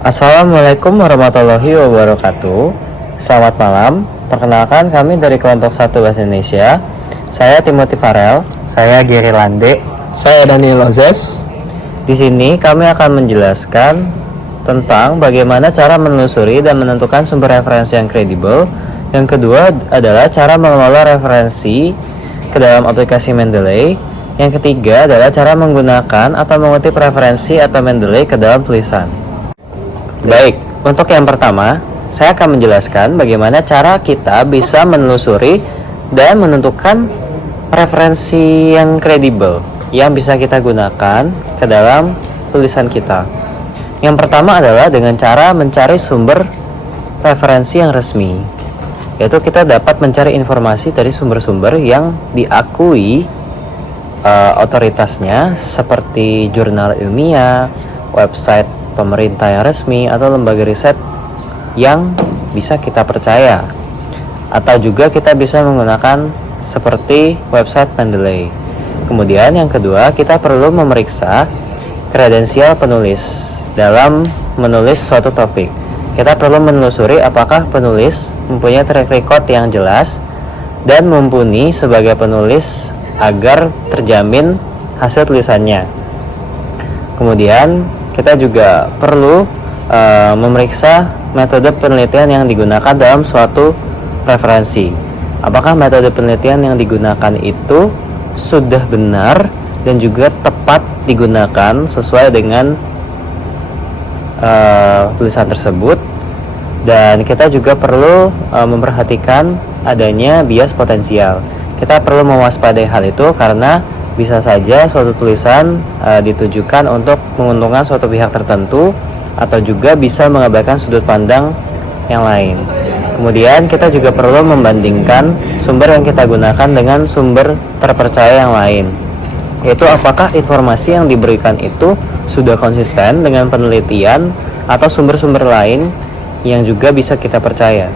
Assalamualaikum warahmatullahi wabarakatuh. Selamat malam. Perkenalkan, kami dari kelompok 1 Bahasa Indonesia. Saya Timothy Farel. Saya Giri Lande. Saya Daniel Ozes. Di sini kami akan menjelaskan tentang bagaimana cara menelusuri dan menentukan sumber referensi yang kredibel. Yang kedua adalah cara mengelola referensi ke dalam aplikasi Mendeley. Yang ketiga adalah cara menggunakan atau mengutip referensi atau Mendeley ke dalam tulisan. Baik, untuk yang pertama, saya akan menjelaskan bagaimana cara kita bisa menelusuri dan menentukan referensi yang kredibel yang bisa kita gunakan ke dalam tulisan kita. Yang pertama adalah dengan cara mencari sumber referensi yang resmi, yaitu kita dapat mencari informasi dari sumber-sumber yang diakui otoritasnya, seperti jurnal ilmiah, website pemerintah yang resmi, atau lembaga riset yang bisa kita percaya. Atau juga kita bisa menggunakan seperti website Mendeley. Kemudian yang kedua, kita perlu memeriksa kredensial penulis dalam menulis suatu topik. Kita perlu menelusuri apakah penulis mempunyai track record yang jelas dan mumpuni sebagai penulis agar terjamin hasil tulisannya. Kemudian kita juga perlu memeriksa metode penelitian yang digunakan dalam suatu referensi. Apakah metode penelitian yang digunakan itu sudah benar dan juga tepat digunakan sesuai dengan tulisan tersebut. Dan kita juga perlu memperhatikan adanya bias potensial. Kita perlu mewaspadai hal itu karena bisa saja suatu tulisan ditujukan untuk menguntungkan suatu pihak tertentu atau juga bisa mengabaikan sudut pandang yang lain. Kemudian kita juga perlu membandingkan sumber yang kita gunakan dengan sumber terpercaya yang lain, yaitu apakah informasi yang diberikan itu sudah konsisten dengan penelitian atau sumber-sumber lain yang juga bisa kita percaya.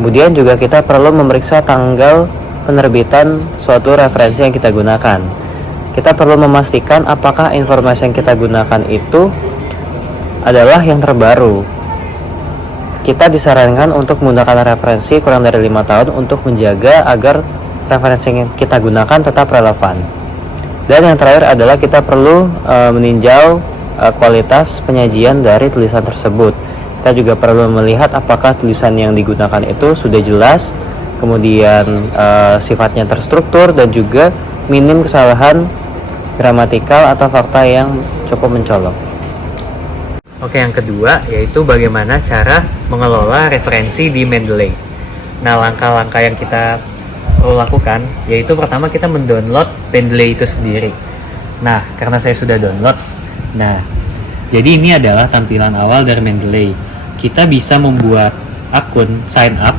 Kemudian juga kita perlu memeriksa tanggal penerbitan suatu referensi yang kita gunakan. Kita perlu memastikan apakah informasi yang kita gunakan itu adalah yang terbaru. Kita disarankan untuk menggunakan referensi kurang dari 5 tahun untuk menjaga agar referensi yang kita gunakan tetap relevan. Dan yang terakhir adalah kita perlu meninjau kualitas penyajian dari tulisan tersebut. Kita juga perlu melihat apakah tulisan yang digunakan itu sudah jelas, kemudian sifatnya terstruktur, dan juga minim kesalahan gramatikal atau fakta yang cukup mencolok. Oke, yang kedua yaitu bagaimana cara mengelola referensi di Mendeley. Nah, langkah-langkah yang kita perlu lakukan yaitu pertama kita mendownload Mendeley itu sendiri. Nah, karena saya sudah download, jadi ini adalah tampilan awal dari Mendeley. Kita bisa membuat akun sign up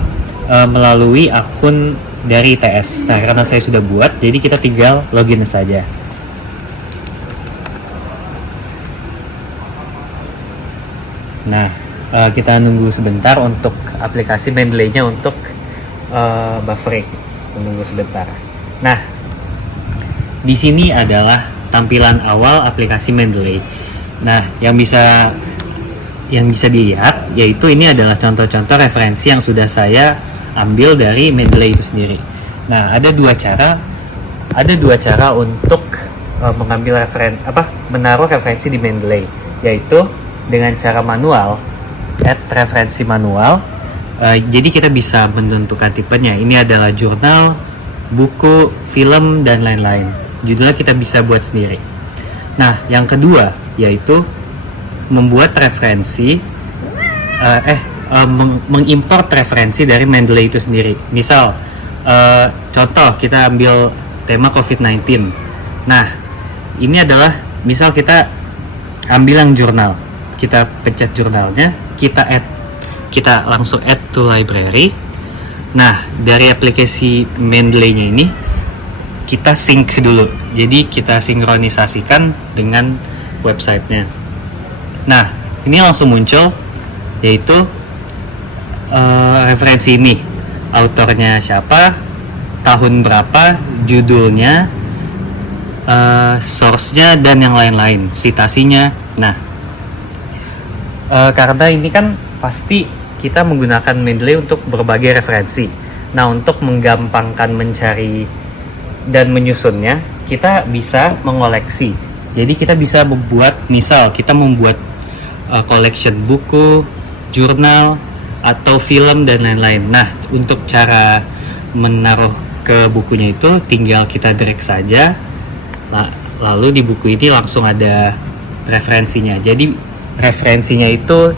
melalui akun dari ITS. Nah, karena saya sudah buat, jadi kita tinggal login saja. Nah, kita nunggu sebentar untuk aplikasi Mendeley-nya untuk buffering. Menunggu sebentar. Nah, di sini adalah tampilan awal aplikasi Mendeley. Nah, yang bisa dilihat yaitu ini adalah contoh-contoh referensi yang sudah saya ambil dari Mendeley itu sendiri. Nah, ada dua cara untuk mengambil menaruh referensi di Mendeley, yaitu dengan cara manual, add referensi manual. Jadi kita bisa menentukan tipenya. Ini adalah jurnal, buku, film, dan lain-lain. Judulnya kita bisa buat sendiri. Nah, yang kedua yaitu membuat referensi, mengimport referensi dari Mendeley itu sendiri. Misal, contoh kita ambil tema COVID-19. Nah, ini adalah misal kita ambil yang jurnal. Kita pencet jurnalnya, kita langsung add to library. Nah, dari aplikasi Mendeley-nya ini kita sync dulu. Jadi kita sinkronisasikan dengan websitenya. Nah, ini langsung muncul yaitu referensi ini. Autornya siapa, tahun berapa, judulnya, source-nya, dan yang lain-lain, citasinya. Nah, Karena ini kan pasti kita menggunakan Mendeley untuk berbagai referensi. Nah, untuk menggampangkan mencari dan menyusunnya, kita bisa mengoleksi. Jadi kita bisa membuat, misal kita membuat collection buku, jurnal, atau film dan lain-lain. Nah, untuk cara menaruh ke bukunya itu tinggal kita drag saja. Nah, lalu di buku ini langsung ada referensinya. Jadi referensinya itu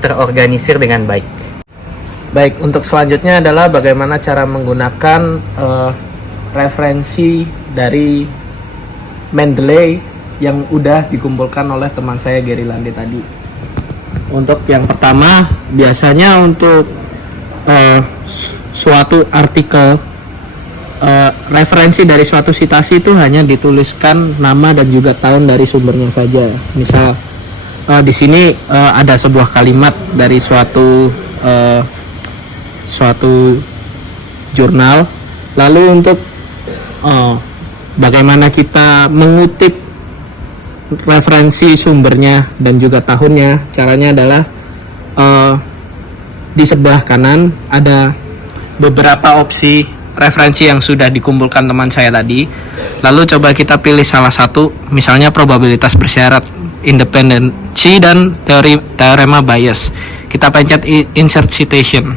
terorganisir dengan baik. Baik, untuk selanjutnya adalah bagaimana cara menggunakan referensi dari Mendeley yang udah dikumpulkan oleh teman saya Gary Lande tadi. Untuk yang pertama, biasanya untuk suatu artikel, referensi dari suatu citasi itu hanya dituliskan nama dan juga tahun dari sumbernya saja. Misal di sini ada sebuah kalimat dari suatu jurnal. Lalu untuk bagaimana kita mengutip referensi sumbernya dan juga tahunnya, caranya adalah di sebelah kanan ada beberapa opsi referensi yang sudah dikumpulkan teman saya tadi. Lalu coba kita pilih salah satu, misalnya probabilitas bersyarat, independency, dan teorema bias. Kita pencet insert citation,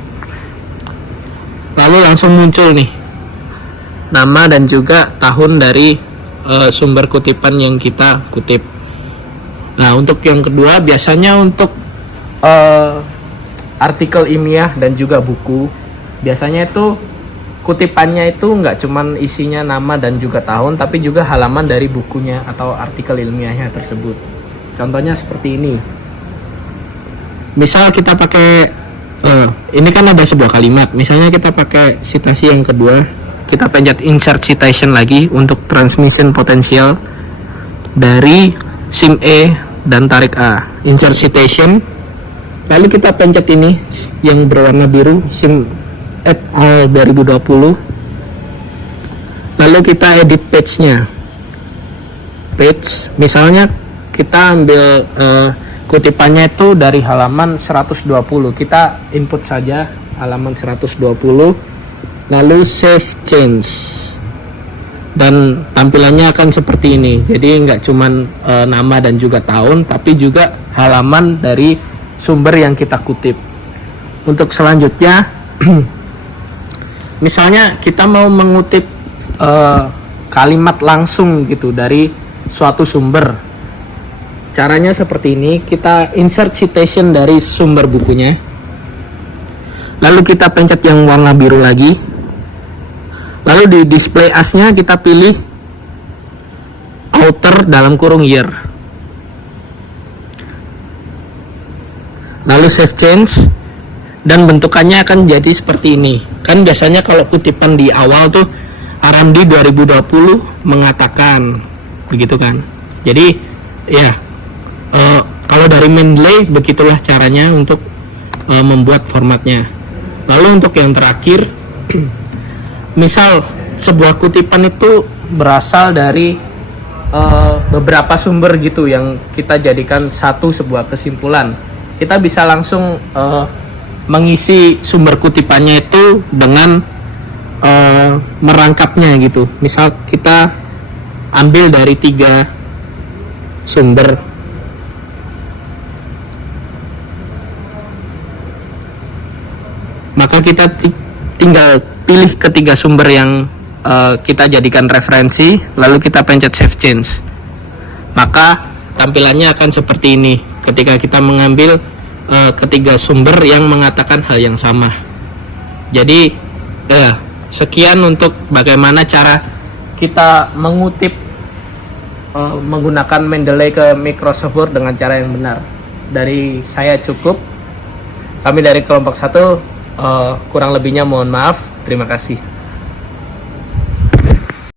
lalu langsung muncul nih nama dan juga tahun dari sumber kutipan yang kita kutip. Nah, untuk yang kedua, biasanya untuk artikel ilmiah dan juga buku, biasanya itu kutipannya itu nggak cuman isinya nama dan juga tahun, tapi juga halaman dari bukunya atau artikel ilmiahnya tersebut. Contohnya seperti ini. Misal kita pakai ini kan ada sebuah kalimat, misalnya kita pakai citasi yang kedua, kita pencet insert citation lagi untuk transmission potential dari SIM E dan tarik A. Insert citation, lalu kita pencet ini yang berwarna biru, SIM et al 2020. Lalu kita edit page-nya. Page, misalnya kita ambil kutipannya itu dari halaman 120. Kita input saja halaman 120. Lalu save change, dan tampilannya akan seperti ini. Jadi nggak cuman nama dan juga tahun, tapi juga halaman dari sumber yang kita kutip. Untuk selanjutnya misalnya kita mau mengutip kalimat langsung gitu dari suatu sumber, caranya seperti ini. Kita insert citation dari sumber bukunya, lalu kita pencet yang warna biru lagi. Lalu di display as-nya kita pilih author dalam kurung year. Lalu save change, dan bentukannya akan jadi seperti ini. Kan biasanya kalau kutipan di awal tuh RMD 2020 mengatakan begitu kan. Jadi ya kalau dari Mendeley begitulah caranya untuk membuat formatnya. Lalu untuk yang terakhir, misal sebuah kutipan itu berasal dari beberapa sumber gitu yang kita jadikan satu sebuah kesimpulan. Kita bisa langsung mengisi sumber kutipannya itu dengan merangkapnya gitu. Misal kita ambil dari 3 sumber, maka kita tinggal pilih ketiga sumber yang kita jadikan referensi, lalu kita pencet save change. Maka tampilannya akan seperti ini ketika kita mengambil ketiga sumber yang mengatakan hal yang sama. Jadi sekian untuk bagaimana cara kita mengutip menggunakan Mendeley ke Microsoft Word dengan cara yang benar. Dari saya cukup. Kami dari kelompok 1 kurang lebihnya mohon maaf. Terima kasih.